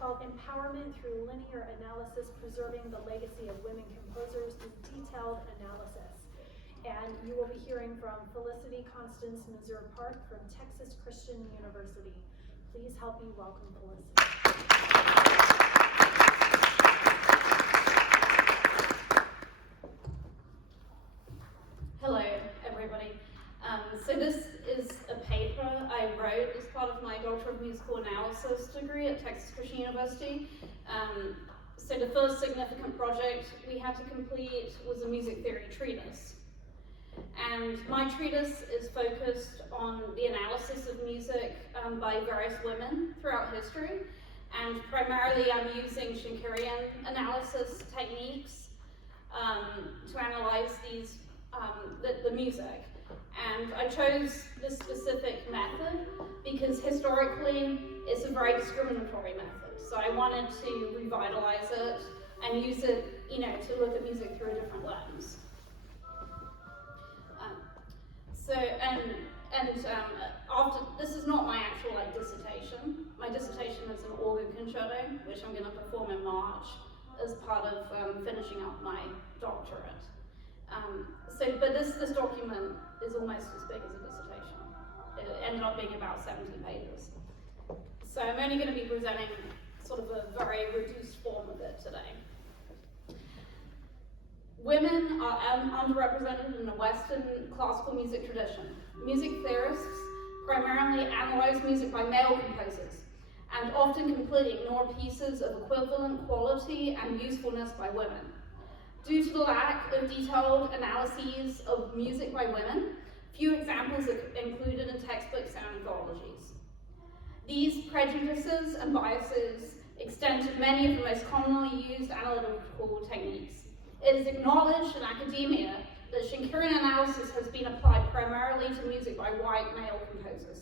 called Empowerment Through Linear Analysis, Preserving the Legacy of Women Composers Through Detailed Analysis. And you will be hearing from Felicity Constance Mazur-Park from Texas Christian University. Please help me welcome Felicity. Hello, everybody. So this is a paper I wrote as part of my Doctor of Musical Analysis degree at Texas Christian University. So the first significant project we had to complete was a music theory treatise. And my treatise is focused on the analysis of music by various women throughout history. And primarily I'm using Schenkerian analysis techniques to analyze these the music. And I chose this specific method because historically it's a very discriminatory method. So I wanted to revitalize it and use it, to look at music through a different lens. After this is not my actual dissertation. My dissertation is an organ concerto, which I'm going to perform in March as part of finishing up my doctorate. But this document is almost as big as a dissertation. It ended up being about 70 pages. So I'm only going to be presenting sort of a very reduced form of it today. Women are underrepresented in the Western classical music tradition. Music theorists primarily analyze music by male composers and often completely ignore pieces of equivalent quality and usefulness by women. Due to the lack of detailed analyses of music by women, few examples are included in textbooks and anthologies. These prejudices and biases extend to many of the most commonly used analytical techniques. It is acknowledged in academia that Schenkerian analysis has been applied primarily to music by white male composers.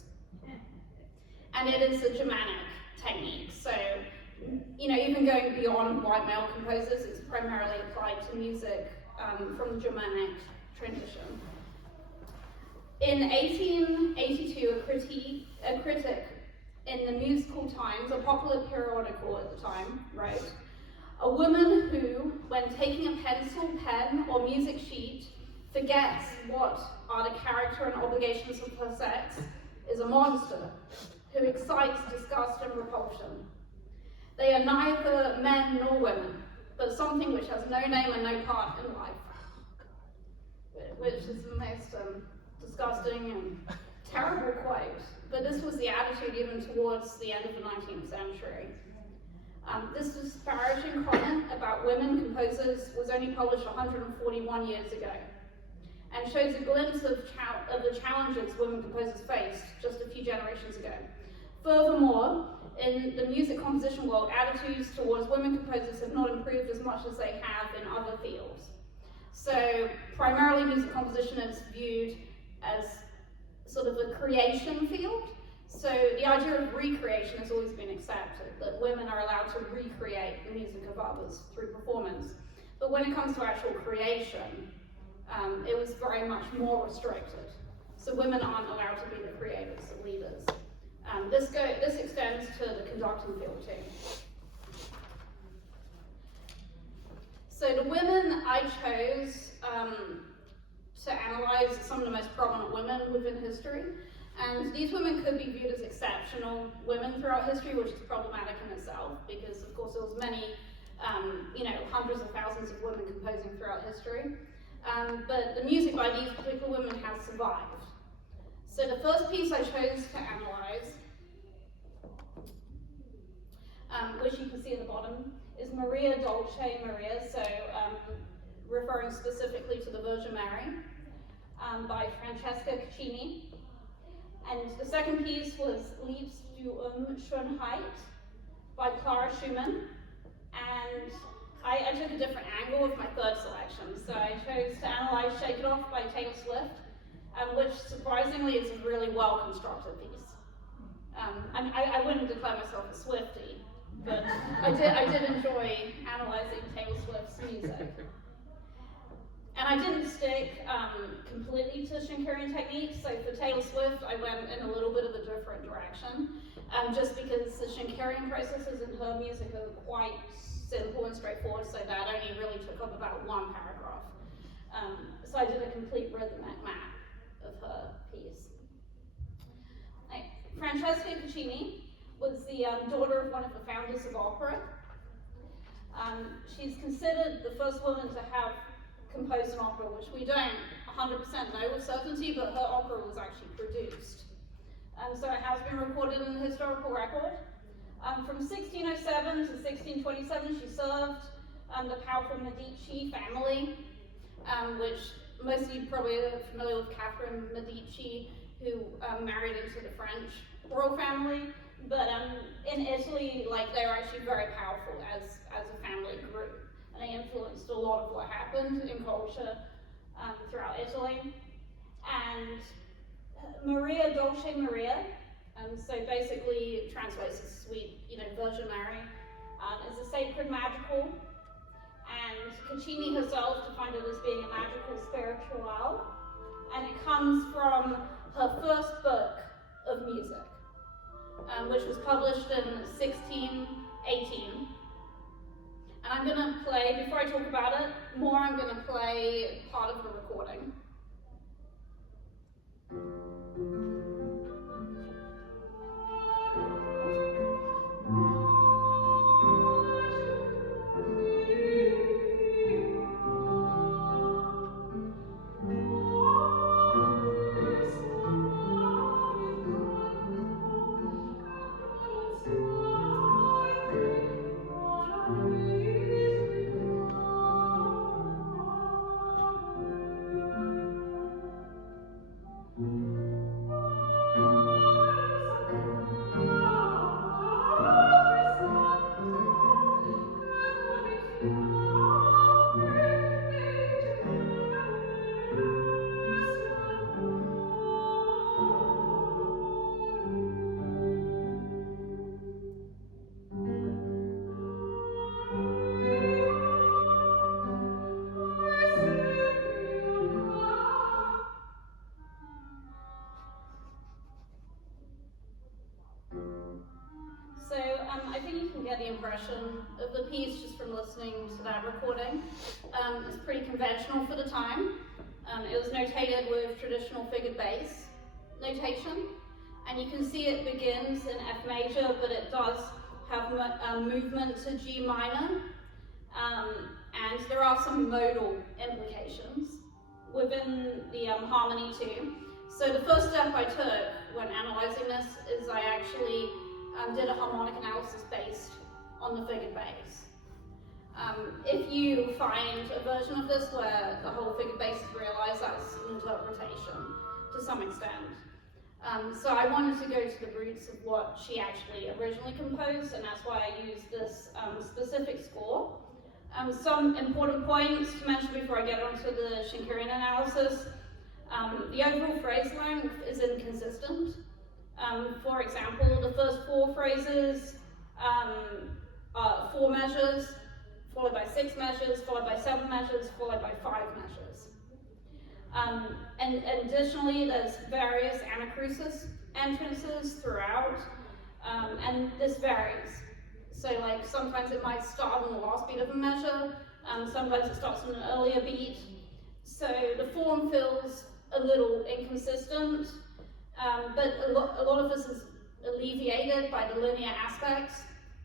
And it is a Germanic technique, so even going beyond white male composers, it's primarily applied to music from the Germanic tradition. In 1882, a critic in the Musical Times, a popular periodical at the time, wrote, "A woman who, when taking a pencil, pen, or music sheet, forgets what are the character and obligations of her sex, is a monster who excites disgust and repulsion. They are neither men nor women, but something which has no name and no part in life." Which is the most disgusting and terrible quote. But this was the attitude even towards the end of the 19th century. This disparaging comment about women composers was only published 141 years ago, and shows a glimpse of the challenges women composers faced just a few generations ago. Furthermore, in the music composition world, attitudes towards women composers have not improved as much as they have in other fields. So primarily music composition is viewed as sort of a creation field. So the idea of recreation has always been accepted, that women are allowed to recreate the music of others through performance. But when it comes to actual creation, it was very much more restricted. So women aren't allowed to be the creators, the leaders. This extends to the conducting field too. So the women I chose to analyze some of the most prominent women within history. And these women could be viewed as exceptional women throughout history, which is problematic in itself, because of course there was many, hundreds of thousands of women composing throughout history. But the music by these particular women has survived. So the first piece I chose to analyze, which you can see at the bottom, is Maria Dolce Maria, so referring specifically to the Virgin Mary, by Francesca Caccini. And the second piece was Liebst du Schönheit by Clara Schumann. And I took a different angle with my third selection. So I chose to analyze Shake It Off by Taylor Swift, which surprisingly is a really well-constructed piece. I wouldn't declare myself a Swiftie, but I did enjoy analyzing Taylor Swift's music. And I didn't stick completely to Schenkerian techniques, so for Taylor Swift, I went in a little bit of a different direction, just because the Schenkerian processes in her music are quite simple and straightforward, so that only really took up about one paragraph. So I did a complete rhythmic map of her piece. Francesca Guccini was the daughter of one of the founders of opera. She's considered the first woman to have composed an opera, which we don't 100% know with certainty, but her opera was actually produced. So it has been recorded in the historical record. From 1607 to 1627, she served the powerful Medici family, which most of you probably are familiar with Catherine Medici, who married into the French royal family. But in Italy, like, they were actually very powerful as a family group, and they influenced a lot of what happened in culture throughout Italy. And Maria Dolce Maria, so basically translates as sweet, Virgin Mary, is a sacred magical, and Guccini herself defined it as being a magical spiritual, and it comes from her first book of music, which was published in 1618. And I'm going to play, before I talk about it more, I'm going to play part of the recording. I think you can get the impression of the piece just from listening to that recording. It's pretty conventional for the time. It was notated with traditional figured bass notation, and you can see it begins in F major, but it does have movement to G minor, and there are some modal implications within the harmony too. So the first step I took when analyzing this is I actually did a harmonic analysis based on the figured bass. If you find a version of this where the whole figured bass is realized, that's an interpretation to some extent. So I wanted to go to the roots of what she actually originally composed, and that's why I used this specific score. Some important points to mention before I get onto the Schenkerian analysis. The overall phrase length is inconsistent. For example, the first 4 phrases are 4 measures, followed by 6 measures, followed by 7 measures, followed by 5 measures. And additionally, there's various anacrusis entrances throughout, and this varies. So, like, sometimes it might start on the last beat of a measure, sometimes it starts on an earlier beat. So the form feels a little inconsistent, but a lot of this is alleviated by the linear aspects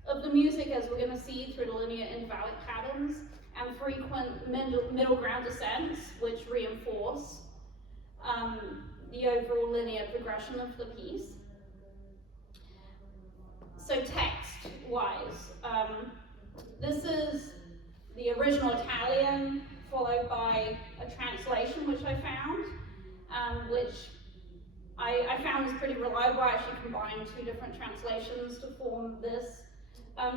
of the music, as we're going to see through the linear intervallic patterns and frequent middle ground descents, which reinforce the overall linear progression of the piece. So text-wise, this is the original Italian, followed by a translation, which I found, which I found is pretty reliable. I actually combined 2 different translations to form this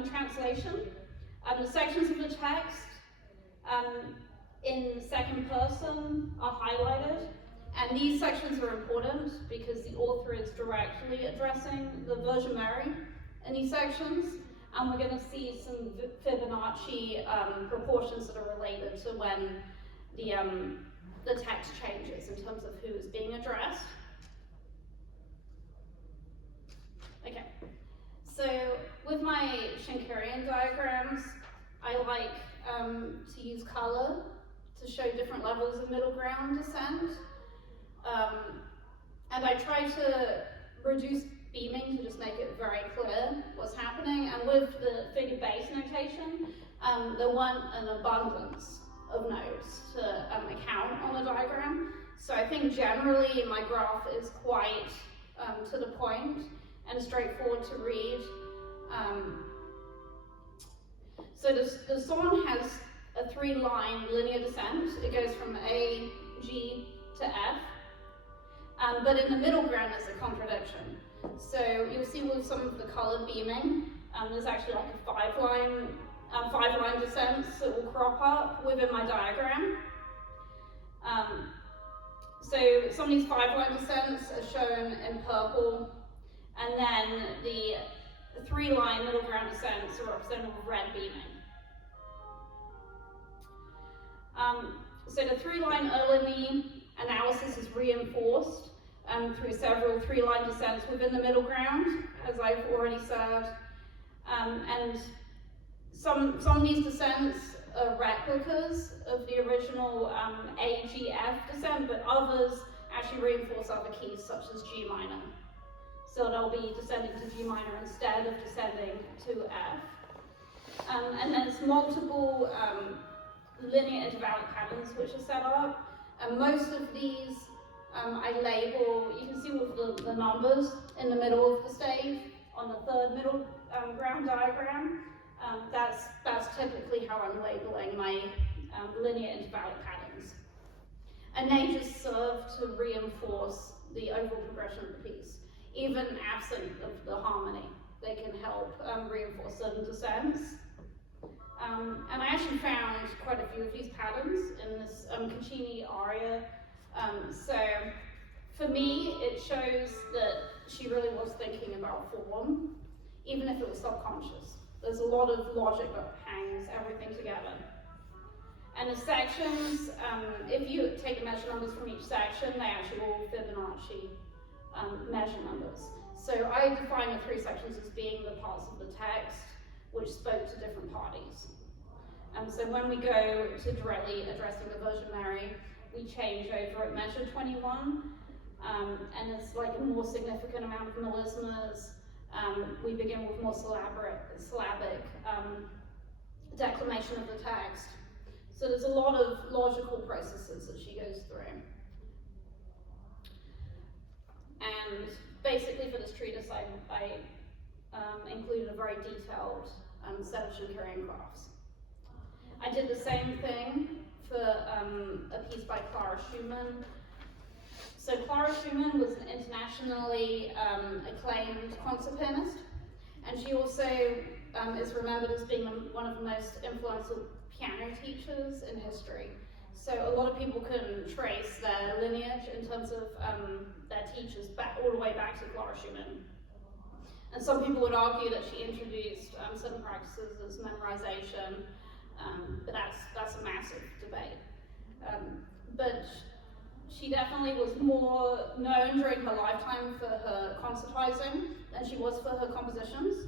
translation. The sections of the text in second person are highlighted, and these sections are important because the author is directly addressing the Virgin Mary in these sections, and we're going to see some Fibonacci proportions that are related to when the text changes in terms of who is being addressed. Okay, so with my Schenkerian diagrams, I like to use color to show different levels of middle ground descent. And I try to reduce beaming to just make it very clear what's happening. And with the figure base notation, there weren't an abundance of nodes to account on the diagram. So I think generally my graph is quite to the point and straightforward to read. So the song has a 3-line linear descent. It goes from A, G to F. But in the middle ground there's a contradiction. So you'll see with some of the colored beaming, there's actually like a 5-line descent that will crop up within my diagram. So some of these 5-line descents are shown in purple, and then the 3-line middle ground descents are represented with red beaming. So the 3-line Erlini analysis is reinforced through several 3-line descents within the middle ground, as I've already said. And some of these descents are replicas of the original AGF descent, but others actually reinforce other keys such as G minor. So they'll be descending to G minor instead of descending to F. And there's multiple linear intervallic patterns which are set up. And most of these I label, you can see with the numbers in the middle of the stave on the third middle ground diagram. That's typically how I'm labeling my linear intervallic patterns. And they just serve to reinforce the overall progression of the piece. Even absent of the harmony, they can help reinforce certain descents. And I actually found quite a few of these patterns in this Caccini aria. So for me, it shows that she really was thinking about form, even if it was subconscious. There's a lot of logic that hangs everything together. And the sections, if you take the measure numbers from each section, they actually all Fibonacci measure numbers. So I define the 3 sections as being the parts of the text which spoke to different parties. So when we go to directly addressing the Virgin Mary, we change over at measure 21, and it's like a more significant amount of melismas. We begin with more syllabic declamation of the text. So there's a lot of logical processes that she goes through. And basically for this treatise, I included a very detailed set of Schenkerian graphs. I did the same thing for a piece by Clara Schumann. So Clara Schumann was an internationally acclaimed concert pianist, and she also is remembered as being one of the most influential piano teachers in history. So a lot of people can trace their lineage in terms of their teachers back all the way back to Clara Schumann. And some people would argue that she introduced certain practices as memorization, but that's a massive debate. But she definitely was more known during her lifetime for her concertizing than she was for her compositions.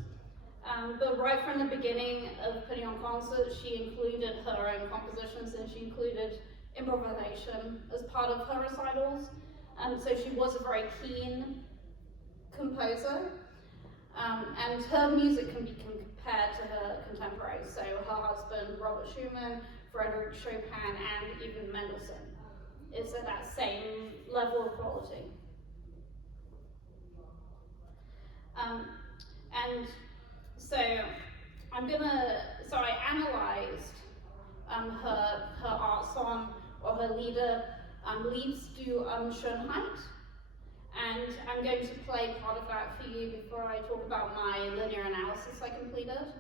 But right from the beginning of putting on concerts, she included her own compositions, and she included improvisation as part of her recitals. So she was a very keen composer, and her music can be compared to her contemporaries. So her husband, Robert Schumann, Frederick Chopin, and even Mendelssohn is at that same level of quality. And so I analyzed her art song, or her Lieder, Liebst du Schönheit, and I'm going to play part of that for you before I talk about my linear analysis I completed.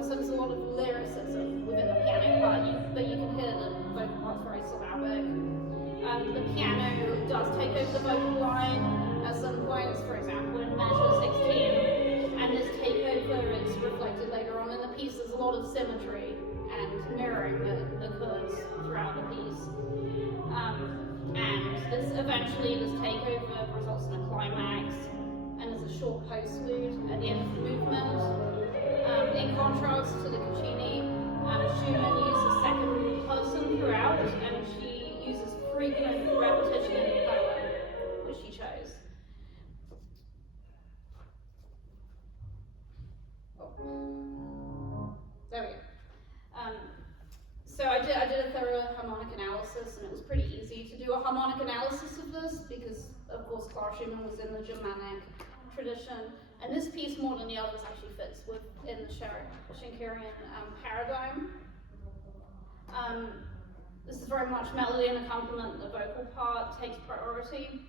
So there's a lot of lyricism within the piano part, but you can hear the vocal part's very syllabic. The piano does take over the vocal line at some points, for example in measure 16, and this takeover is reflected later on in the piece. There's a lot of symmetry and mirroring that occurs throughout the piece. And this takeover results in a climax, and there's a short postlude at the end of the movement. In contrast to the Caccini, Schumann uses second person throughout, and she uses frequent repetition in the poem, which she chose. There we go. So I did a thorough harmonic analysis, and it was pretty easy to do a harmonic analysis of this because, of course, Clara Schumann was in the Germanic tradition, and this piece, more than the others, actually fits within the Schenkerian paradigm. This is very much melody and accompaniment. The vocal part takes priority,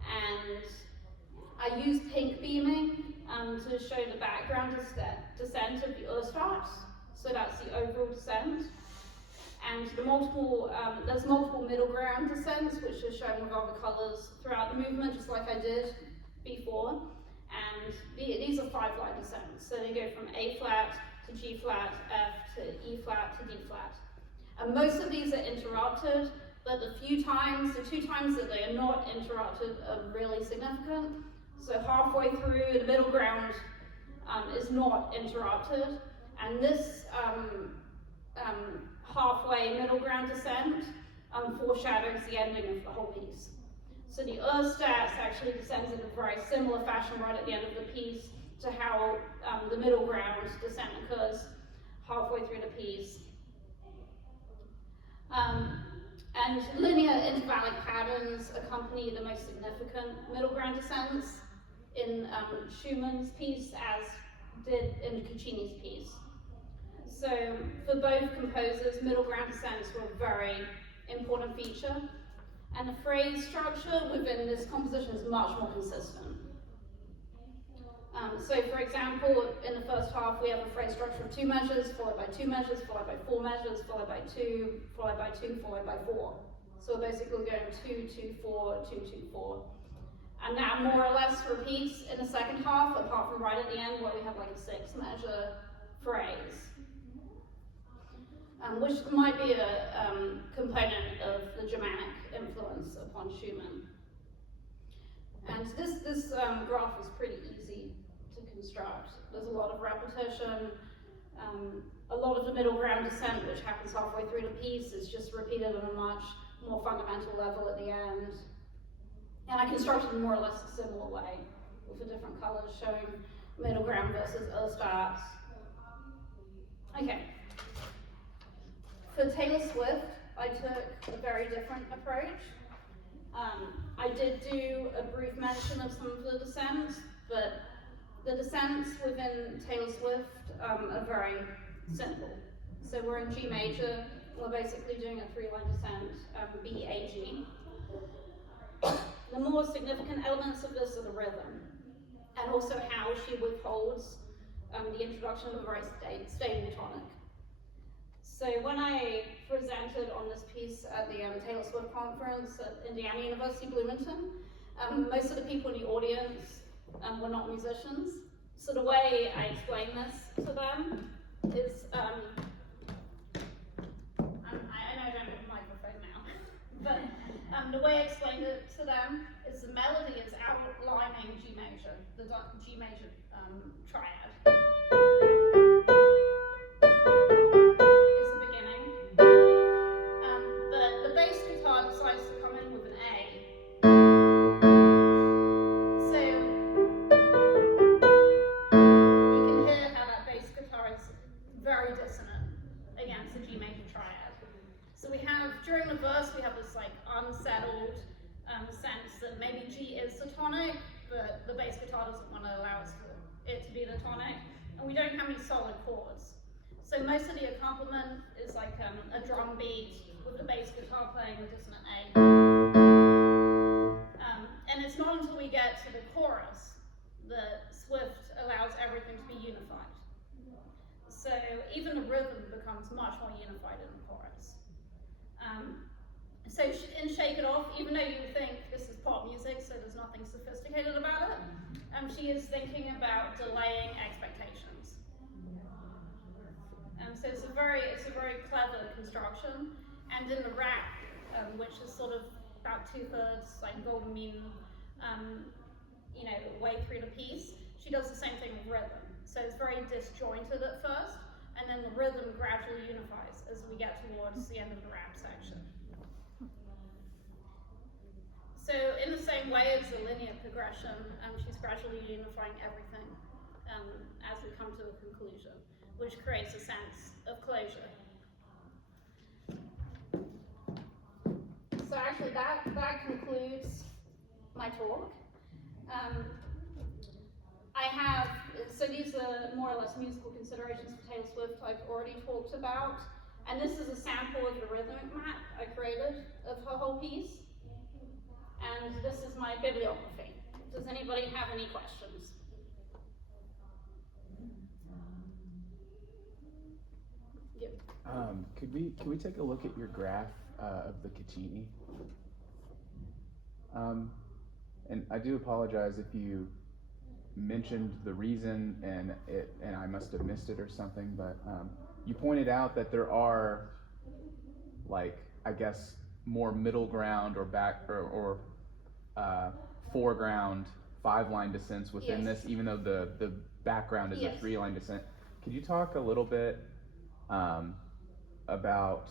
and I used pink beaming to show the background descent of the Urstadt. So that's the overall descent. And there's multiple middle ground descents, which are shown with other colors throughout the movement, just like I did before. And these are 5-line descents. So they go from A flat to G flat, F to E flat to D flat. And most of these are interrupted, but the 2 times that they are not interrupted are really significant. So halfway through, the middle ground is not interrupted. And this halfway middle ground descent foreshadows the ending of the whole piece. So the Urstadt actually descends in a very similar fashion right at the end of the piece to how the middle ground descent occurs halfway through the piece. And linear intervallic patterns accompany the most significant middle ground descents in Schumann's piece, as did in Caccini's piece. So for both composers, middle ground descents were a very important feature, and the phrase structure within this composition is much more consistent. So for example, in the first half, we have a phrase structure of 2 measures, followed by 2 measures, followed by 4 measures, followed by 2, followed by 2, followed by 4. So we're basically going 2, 2, 4, 2, 2, 4. And that more or less repeats in the second half, apart from right at the end where we have like a 6-measure phrase. Which might be a component of the Germanic influence upon Schumann. And this graph is pretty easy to construct. There's a lot of repetition. A lot of the middle ground descent, which happens halfway through the piece, is just repeated on a much more fundamental level at the end. And I constructed in more or less a similar way, with the different colors showing middle ground versus Urstadt. Okay. For Taylor Swift, I took a very different approach. I did do a brief mention of some of the descents, but the descents within Taylor Swift are very simple. So we're in G major, we're basically doing a 3-line descent, B, A, G. The more significant elements of this are the rhythm, and also how she withholds the introduction of a very stable tonic. So when I presented on this piece at the Taylor Swift conference at Indiana University Bloomington, most of the people in the audience were not musicians. So the way I explain this to them is, I know I don't have a microphone now, but the way I explained it to them is the melody is outlining G major, the G major triad. During the verse, we have this like unsettled sense that maybe G is the tonic, but the bass guitar doesn't want to allow it to be the tonic, and we don't have any solid chords. So most of the accompaniment is like a drum beat with the bass guitar playing the dissonant A. And it's not until we get to the chorus that Swift allows everything to be unified. So even the rhythm becomes much more unified in the chorus. So in Shake It Off, even though you would think this is pop music, so there's nothing sophisticated about it, she is thinking about delaying expectations. So it's a very clever construction. And in the rap, which is sort of about 2/3 like golden mean, way through the piece, she does the same thing with rhythm. So it's very disjointed at first, and then the rhythm gradually unifies as we get towards the end of the rap section. So in the same way as the linear progression, she's gradually unifying everything as we come to a conclusion, which creates a sense of closure. So actually that concludes my talk. So these are more or less musical considerations for Taylor Swift I've already talked about. And this is a sample of the rhythmic map I created of her whole piece. And this is my bibliography. Does anybody have any questions? Yep. Could we take a look at your graph of the Caccini? And I do apologize if you mentioned the reason and I must have missed it or something, but you pointed out that there are, like, I guess, more middle ground or back or foreground 5-line descents within Yes. this, even though the background is Yes. a 3-line descent. Could you talk a little bit about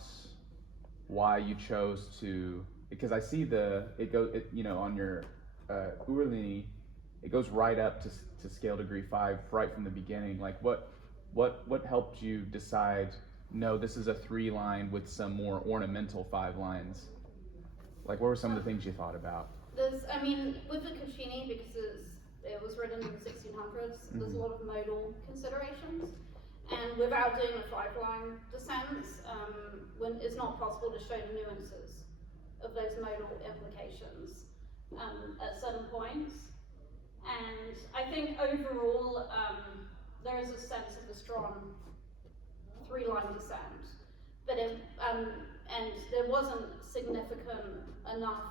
why you chose to, because I see on your Urlini, it goes right up to scale degree 5 right from the beginning. Like what helped you decide, no, this is a 3-line with some more ornamental 5 lines? Like, what were some of the things you thought about? With the Caccini, because it was written in the 1600s, there's a lot of modal considerations. And without doing the 5-line descents, when it's not possible to show the nuances of those modal implications at certain points. And I think overall, there is a sense of a strong 3-line descent, but and there wasn't significant enough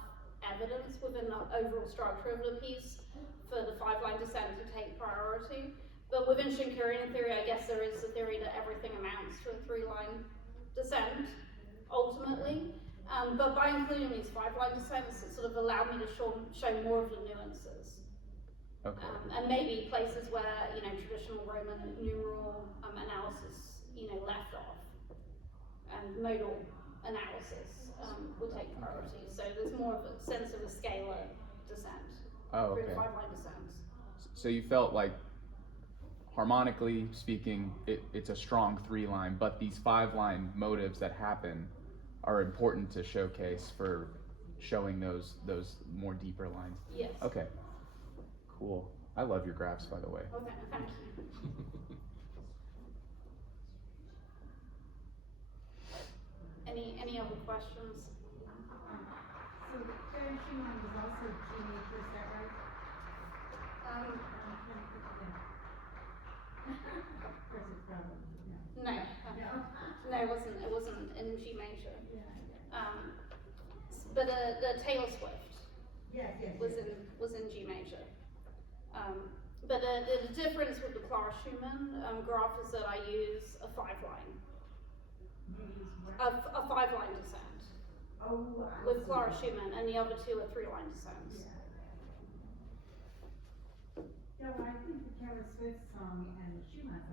evidence within the overall structure of the piece for the 5-line descent to take priority. But within Schenkerian theory, I guess there is a theory that everything amounts to a 3-line descent, ultimately. But by including these 5-line descents, it sort of allowed me to show more of the nuances. Okay. And maybe places where, traditional Roman numeral analysis, left off. And modal analysis would take priority. So there's more of a sense of a scalar descent through the 5-line descents. So you felt like, harmonically speaking, it's a strong 3-line, but these 5-line motives that happen are important to showcase for showing those more deeper lines. Yes. Okay. Cool. I love your graphs, by the way. Okay, thank you. Any other questions? So Claire Schumann was also G major, is that right? Of course it's probably, No, it wasn't in G major. But the Taylor Swift Yes. was in G major. But the difference with the Clara Schumann graph is that I use a 5-line. You use what? A 5-line descent with Clara Schumann, and the other 2 are 3-line descents. Yeah, well, I think the Taylor Swift song and the Schumann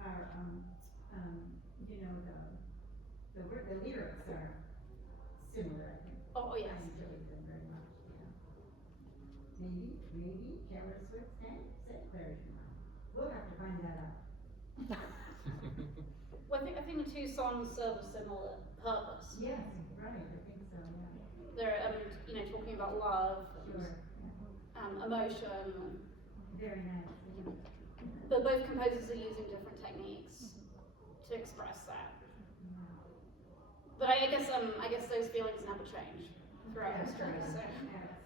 are the lyrics are similar, I think. Oh, yes. I enjoy them very much, Maybe Taylor Swift said Claire Schumann. We'll have to find that out. Well, I think the 2 songs serve a similar purpose. Yes, right, I think so, yeah. They're talking about love, Sure. emotion. Very nice. Yeah. But both composers are using different techniques to express that. But I guess those feelings never change throughout history. So. Yes.